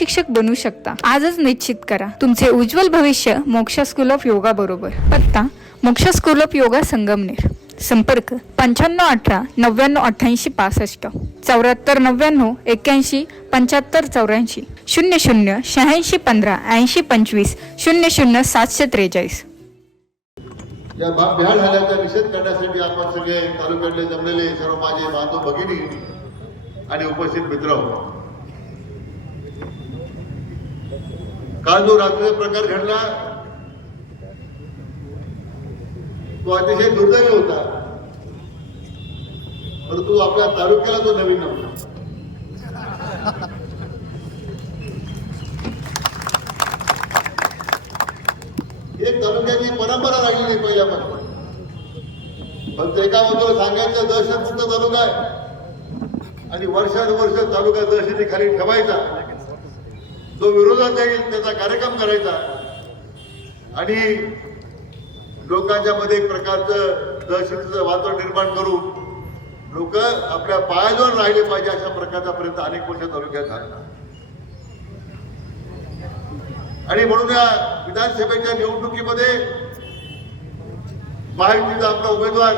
शिक्षक बनू शकता. आजच निश्चित करा. तुमचे उज्ज्वल भविष्य मोक्ष स्कूल ऑफ योगा बरोबर. पत्ता मोक्ष स्कूल ऑफ योगा संगमनेर. संपर्क पंच्याण्णव अठरा नव्याण्णव अठ्ठ्याऐंशी पासष्ट. चौऱ्याहत्तर नव्याण्णव एक्क्याऐंशी पंच्याहत्तर चौऱ्याऐंशी. शून्य शून्य शहाऐंशी पंधरा ऐंशी पंचवीस. शून्य शून्य सातशे त्रेचाळीस. या भा- भ्याड झाल्याचा निषेध करण्यासाठी आपण सगळे तालुक्यातले जमलेले सर्व माझे बांधव भगिनी आणि उपस्थित मित्र काल जो रात्रीचा प्रकार घडला? तो अतिशय दुर्दैवी होता. परंतु आपल्या तालुक्याला तो नवीन नव्हता. एक तालुक्याची परंपरा राहिली नाही पहिल्यापासून. फक्त एका बाजूला सांगायचं दहशतमुक्त तालुका आहे. आणि वर्षानुवर्ष तालुका दहशतीखाली ठेवायचा. जो विरोधात जाईल त्याचा कार्यक्रम करायचा. आणि लोकांच्या मध्ये एक प्रकारचं दहशतीचं वातावरण निर्माण करून लोक आपल्या पायाजवळ राहिले पाहिजे अशा प्रकारचा प्रयत्न अनेक वर्ष तालुक्यात झाला आणि म्हणून या विधानसभेच्या निवडणुकीमध्ये महायुतीचा आपला उमेदवार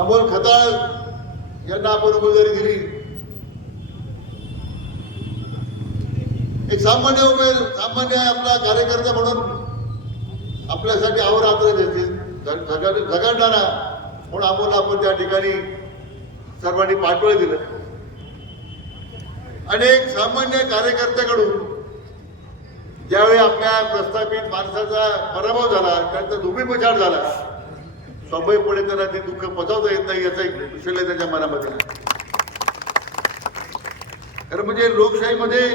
अमोल खताळ यांना आपण उमेदवारी दिली. एक सामान्य उमेद सामान्य आपला कार्यकर्ता म्हणून आपल्यासाठी अहोरात्र देते. झगडणारा म्हणून आपण आपण त्या ठिकाणी सर्वांनी पाठबळ दिलं. आणि एक सामान्य कार्यकर्त्याकडून ज्यावेळी आपल्या प्रस्थापित माणसाचा पराभव झाला त्यांचा धुमीपछाड झाला स्वाभाविकपणे त्यांना ते दुःख पचवता येत नाही याचा एक विषय त्याच्या मनामध्ये. खरं म्हणजे लोकशाहीमध्ये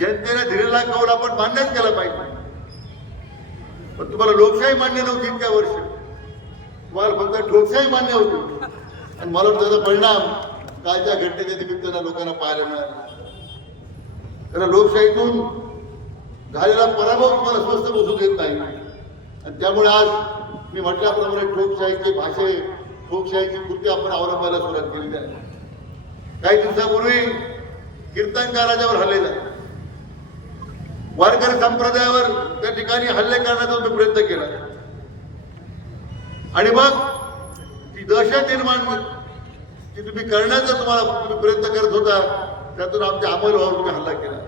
जनतेने दिलेला कौल आपण मान्यच केला पाहिजे. पण तुम्हाला लोकशाही मान्य नव्हती इतक्या वर्ष. तुम्हाला फक्त ठोकशाही मान्य होती. आणि मला त्याचा परिणाम कालच्या घटनेच्या निमित्तानं लोकांना पाहायला मिळाला. कारण लोकशाहीतून झालेला पराभव तुम्हाला स्वस्त बसू देत नाही. आणि त्यामुळे आज मी म्हटल्याप्रमाणे ठोकशाहीची भाषे ठोकशाहीची कृती आपण अवलंबायला सुरुवात केलेली आहे. काही दिवसापूर्वी कीर्तनकाराच्यावर हल्ले झाले वारकरी संप्रदायावर त्या ठिकाणी हल्ले करण्याचा प्रयत्न केला. आणि मग ती दहशत निर्माण ती तुम्ही करण्याचा तुम्हाला तुम्ही प्रयत्न करत होता त्यातून आमच्या अंमलभावावर तुम्ही हल्ला केला.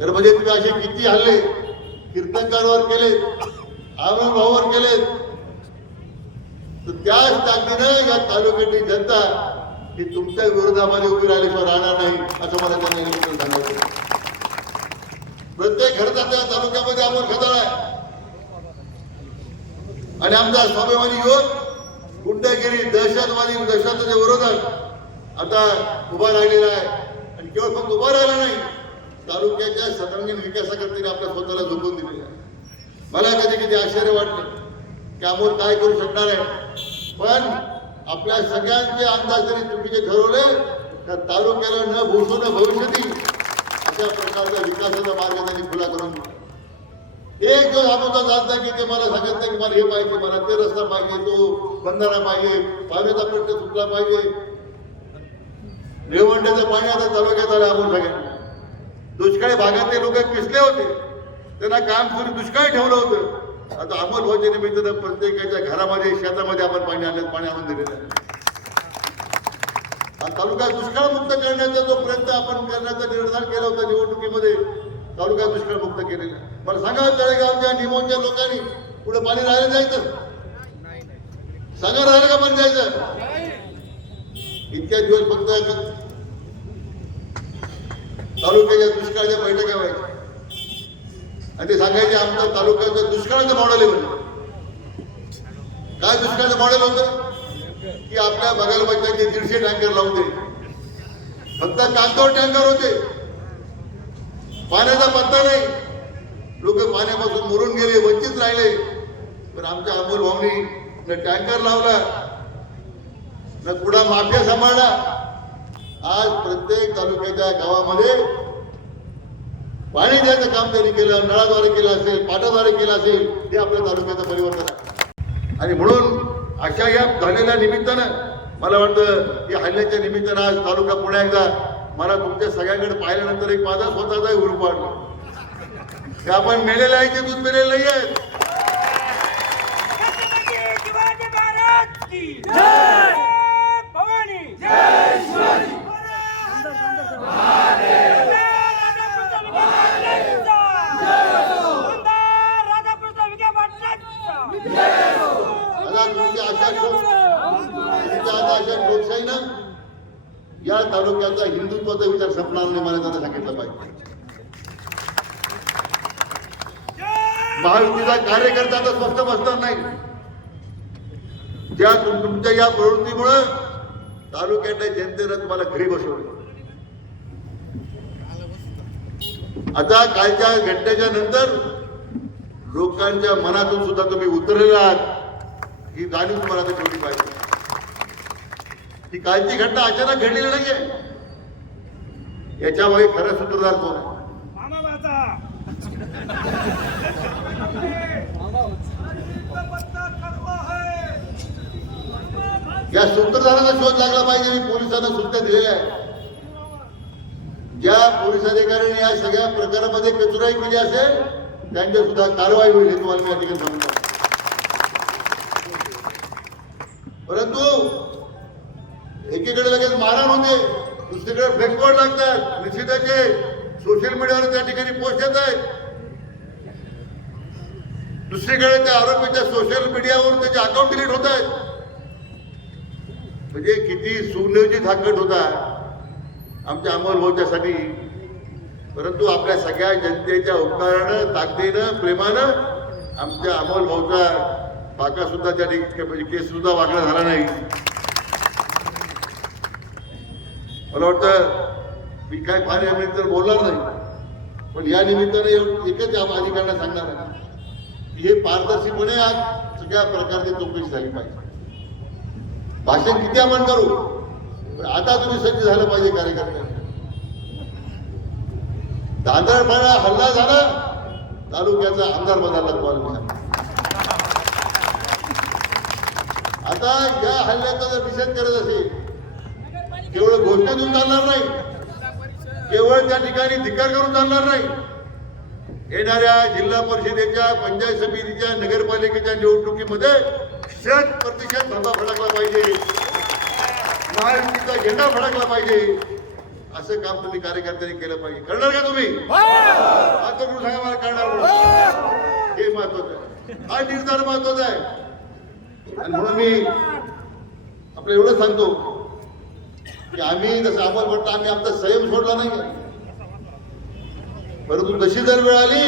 तर म्हणजे तुम्ही असे किती हल्ले कीर्तनकारावर केले भावावर केले तर त्याच ताकदीनं या तालुक्यातली जनता ही तुमच्या विरोधामध्ये उभी राहिल्याशिवाय राहणार नाही असं मला त्यांनी सांगायचं प्रत्येक घरचा त्या तालुक्यामध्ये आपण खताळ आहे. आणि आमचा स्वाभिमानी युवक गुंडगिरी दहशतवादी दहशताच्या विरोधात आता उभा राहिलेला आहे. आणि केवळ फक्त उभा राहिला नाही तालुक्याच्या सर्वांगीण विकासाकरता आपल्या स्वतःला झोपून दिलेला आहे. मला कधी कधी आश्चर्य वाटते की अमोल काय करू शकणार आहे. पण आपल्या सगळ्यांचे अंदाज जरी चुकीचे ठरवले तर तालुक्याला न भूषू न भविष्यती अशा प्रकारचा विकासाचा मार्ग त्यांनी खुला करून एक दिवस आमचा जात नाही की ते मला सांगत नाही की मला हे पाहिजे मला ते रस्ता पाहिजे तो बंधारा पाहिजे पाण्याचा प्रश्न सुटला पाहिजे. रेवंड्याचं पाणी आता तालुक्यात आलं आपण सगळ्यांना. दुष्काळी भागातले लोक पिसले होते. त्यांना काम करून दुष्काळी ठेवलं होतं. आता अमोल भाऊच्या निमित्तानं प्रत्येकाच्या घरामध्ये शेतामध्ये आपण पाणी आणलं पाणी आणून दिलेलं आहे. हा तालुका दुष्काळ मुक्त करण्याचा जो प्रयत्न आपण करण्याचा निर्धार केला होता निवडणुकीमध्ये तालुका दुष्काळ मुक्त केलेला आहे. मला सांगा तळेगावच्या निमोनच्या लोकांनी पुढे पाणी राहायला जायचं? सांगा राहायला का पण जायचं? इतक्या दिवस फक्त तालुक्याच्या दुष्काळाच्या बैठका व्हायच्या. आणि ते सांगायचे आमच्या तालुक्याचं दुष्काळाचं मॉडेल आहे काय दुष्काळाचं मॉडेल होतं? की आपल्या बघायला पाहिजे दीडशे टँकर लावून दे. फक्त कागदावर टँकर होते. पाण्याचा पत्ता नाही. लोक पाण्यापासून मरून गेले वंचित राहिले. पण आमच्या अमोल भाऊनी न टँकर लावला न कुडा माफिया सांभाळला. आज प्रत्येक तालुक्याच्या गावामध्ये पाणी द्यायचं काम त्यांनी केलं नळाद्वारे केलं असेल पाटाद्वारे केलं असेल हे आपल्या तालुक्याचं परिवर्तन आहे. आणि म्हणून अशा या झालेल्या निमित्तानं मला वाटतं की हल्ल्याच्या निमित्तानं आज तालुका पुण्या एकदा मला तुमच्या सगळ्यांकडे पाहिल्यानंतर एक माझा स्वतःचा हुरूप वाटला ते आपण मेलेले आहे ते दूध मेलेले नाही आहेत. जय! भवानी जय शिवाजी राधाकृष्ण विखे पाटलांचा आता तुमच्या अशा ठोक तुमच्या आता नाही ना? या तालुक्याचा हिंदुत्वाचा विचार संपणार नाही मला त्यांना सांगितलं पाहिजे. महायुतीचा कार्यकर्ता आता बसणार नाही. ज्या तुमच्या या प्रवृत्तीमुळं तालुक्यातल्या जनतेनं तुम्हाला घरी बसवलं. आता कालच्या घटनेच्या नंतर लोकांच्या मनातून सुद्धा तुम्ही उतरलेला आहात. ही जाणीव तुम्हाला आता ठेवली पाहिजे. ही कालची घटना अचानक घडलेली नाहीये. याच्यामध्ये खरं सूत्रधार कोण आहे? या सूत्रधाराचा शोध लागला पाहिजे मी पोलिसांना सूचना दिलेल्या आहे. ज्या पोलीस अधिकाऱ्यांनी या सगळ्या प्रकारामध्ये कचुराई केली असेल त्यांच्या सुद्धा कारवाई होईल हे तुम्हाला मी या ठिकाणी सांगतो. परंतु एकीकडे लगेच मारण होते म्हणजे, दुसरीकडे फ्लेक्सबोर्ड लागतात. निश्चिताचे सोशल मीडियावर त्या ठिकाणी पोस्ट येत आहेत. दुसरीकडे त्या आरोपीच्या सोशल मीडियावर त्याचे अकाउंट डिलीट होत आहेत. म्हणजे किती सुनियोजित हा होता आमच्या अमोल परंतु आपल्या सगळ्या जनतेच्या उपकारानं ताकदीनं प्रेमानं आमच्या अमोल भाऊचा बाका सुद्धा त्या ठिकाणी म्हणजे केस सुद्धा वागला झाला नाही. मला वाटतं मी काय फार या तर बोलणार नाही. पण या निमित्ताने एकच या अधिकाऱ्यांना सांगणार आहे. की हे पारदर्शीपणे आज सगळ्या प्रकारची चौकशी झाली पाहिजे. भाषण किती आपण करू? पण आता तुम्ही सज्ज झालं पाहिजे कार्यकर्त्यांना. दांदरफळा हल्ला झाला तालुक्याचा आमदार बदलला तुम्हाला आता या हल्ल्याचा जर निषेध करत असेल केवळ घोषणेतून चालणार नाही. केवळ त्या ठिकाणी धिक्कार करून चालणार नाही. येणाऱ्या जिल्हा परिषदेच्या पंचायत समितीच्या नगरपालिकेच्या निवडणुकीमध्ये शत प्रतिशत धंदा फडकला पाहिजे. महायुतीचा झेंडा फडकला पाहिजे. असं काम तुम्ही कार्यकर्त्यांनी केलं पाहिजे. करणार का तुम्ही? करून सांगा मला करणार. हे महत्वाचं आहे. हा निर्धार महत्त्वाचा आहे. आणि म्हणून मी आपलं एवढं सांगतो. की आम्ही जसं आम्हाला वाटतं आम्ही आमचा संयम सोडला नाही परंतु तशी जर वेळ आली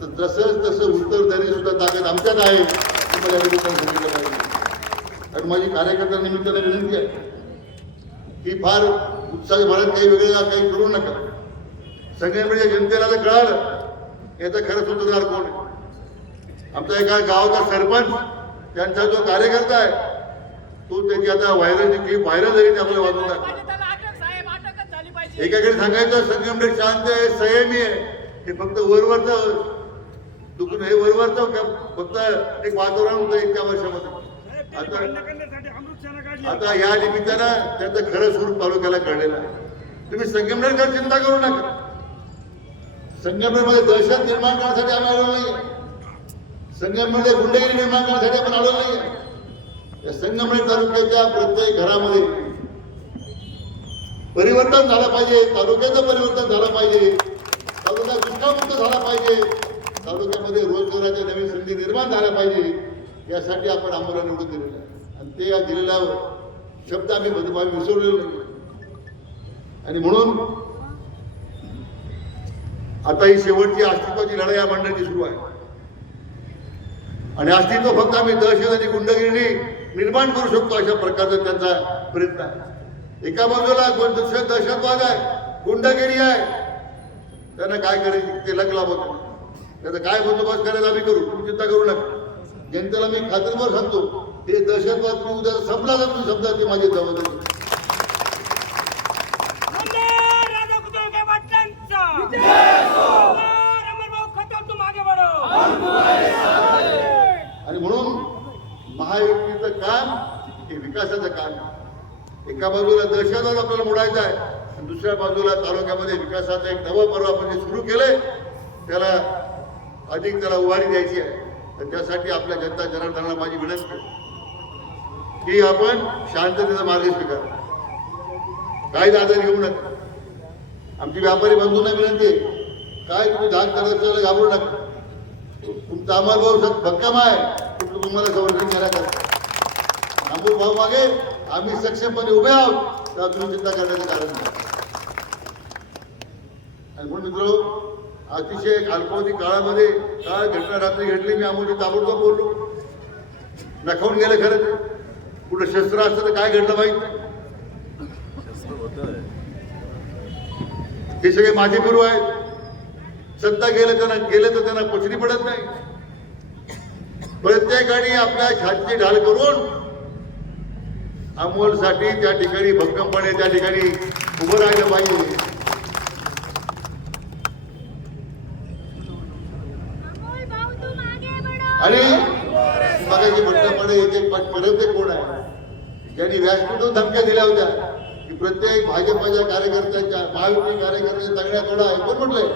तर जसं तसं उत्तर देणे सुद्धा ताकद आमच्यात आहे हे निमित्तानं आणि माझी कार्यकर्ता निमित्ताने विनंती आहे की फार उत्साही भरत काही वेगळं काही करू नका. संघटनेच्या जनतेला जर कळालं याचा खरं सूत्रधार कोण आहे? आमचा एका गावाचा सरपंच त्यांचा जो कार्यकर्ता आहे तो त्याची आता व्हायरल क्लिप व्हायरल झाली ते आपल्याला वाजवून पाहिजे. एकाकडे सांगायचं संगमनेर शांत आहे संयमी आहे. हे फक्त वरवरचं दुखून हे वरवरचं फक्त एक वातावरण होतं इतक्या वर्षामध्ये. आता आता या निमित्तानं त्याचं खरं स्वरूप तालुक्याला कळलेलं आहे. तुम्ही संगमनेरकर चिंता करू नका. संगमनेरमध्ये दहशत निर्माण करण्यासाठी आम्ही आलो नाही संगमनेरमध्ये गुंडगिरी निर्माण करण्यासाठी आपण आलो नाही या संगमनेर तालुक्याच्या प्रत्येक घरामध्ये परिवर्तन झालं पाहिजे तालुक्याचं परिवर्तन झालं पाहिजे तालुका दुष्काळमुक्त झाला पाहिजे तालुक्यामध्ये रोजगाराच्या नवीन संधी निर्माण झाल्या पाहिजे यासाठी आपण आम्हाला निवडून दिलेलं आहे. आणि ते या दिलेला शब्द आम्ही बद- विसरलेलो नाही. आणि म्हणून आता ही शेवटची अस्तित्वाची लढाई या मंडळाची सुरू आहे. आणि अस्तित्व फक्त आम्ही दहशत आणि गुंडगिरी निर्माण करू शकतो अशा प्रकारचा त्यांचा प्रयत्न आहे. एका बाजूला कोण दहशतवाद आहे गुंडगिरी आहे. त्यांना काय करायचं? ते लग लाभत त्याचा काय बंदोबस्त करायचा आम्ही करू तुम्ही चिंता करू नका. जनतेला मी खात्रीवर सांगतो हे दहशतवाद तुम्ही उद्या संपला तर तुम्ही समजा ते माझी जबाबदारी वंदे राजा कुत्रे विखे पाटलांचा जोहार अमरभाऊ खतम तू मागे बढो आणि म्हणून महायुतीचं काम हे विकासाचं काम एका बाजूला दहशतवाद आपल्याला मोडायचा आहे आणि दुसऱ्या बाजूला तालुक्यामध्ये विकासाचं एक नवं पर्व आपण जे सुरू केलंय त्याला अधिक त्याला उभारी द्यायची आहे. तर त्यासाठी आपल्या जनता जनार्दनाला माझी विनंती की आपण शांततेचा मार्ग स्वीकार. काय दादर घेऊ नका. आमची व्यापारी बंधूंना विनंती आहे काय तुम्ही धाक करत घाबरू नका. तुमचा अमर भाऊ भक्कम आहे तुम्हाला संरक्षण करायचं अमोल भाऊ मागे आम्ही सक्षमपणे उभे आहोत तेव्हा तुम्ही चिंता करण्याचं कारण नाही आणि म्हणून मित्र अतिशय अल्पावधी काळामध्ये काय घटना रात्री घडली मी आमोजी ताबडतोब बोललो. नखावून गेलं खरं ते कुठं शस्त्र असतं तर काय घडलं माहीत नाही. हे सगळे माझे गुरु आहेत. सत्ता गेले त्यांना गेले तर त्यांना पोचणी पडत नाही. प्रत्येकाने आपल्या छातीची ढाल करून अमोलसाठी त्या ठिकाणी भक्कमपणे त्या ठिकाणी उभं राहिलं पाहिजे. अमोल भाऊ तुम आगे बढ़ो आणि बघायची भक्कमपणे एक एक पर्यंत कोण आहे? ज्यांनी व्यासपीठून धमक्या दिल्या होत्या की प्रत्येक भाजपच्या कार्यकर्त्यांच्या महायुती कार्यकर्त्यांच्या तगड्या तोडा आहे. कोण म्हटलंय?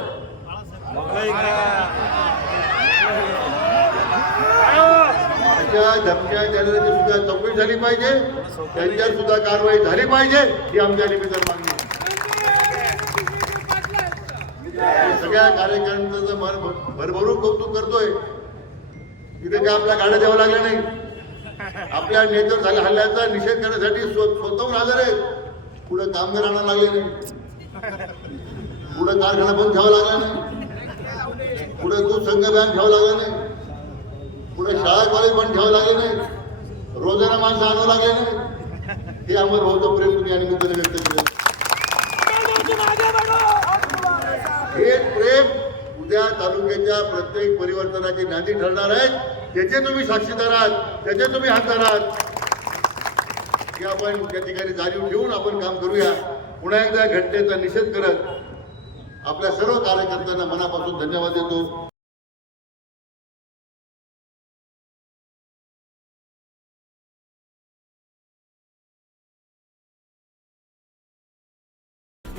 अशा धमक्या देणाऱ्याची सुद्धा चौकशी झाली पाहिजे. त्यांच्यावर सुद्धा कारवाई झाली पाहिजे ही आमच्या निमित्त मागणी आहे. सगळ्या कार्यकर्त्यांचं मन भरभरून कौतुक करतोय तिथे काय आपल्या गाड्या द्यावं लागल्या नाही. आपल्या नेत्यावर झाल्या हल्ल्याचा निषेध करण्यासाठी स्व- स्वतःहून हजर आहे पुढे कामगारांना लागले नाही. पुढे कारखाना बंद ठेवावा लागला नाही. पुढे दूध संघ बँक ठेवावं लागला नाही. पुढे शाळा कॉलेज पण ठेवावं लागले नाही. रोजाना माणसं आणावं लागले नाही. हे आम्हाला होतं प्रेम तुम्ही आणि निमित्ताने व्यक्त केलं. हे प्रेम उद्या तालुक्याच्या प्रत्येक परिवर्तनाची नांदी ठरणार आहे. त्याचे तुम्ही साक्षीदार आहात त्याचे तुम्ही हातदार आहात की आपण त्या ठिकाणी जाणीव ठेवून आपण काम करूया. पुन्हा एकदा घटनेचा निषेध करत आपल्या सर्व कार्यकर्त्यांना मनापासून धन्यवाद देतो.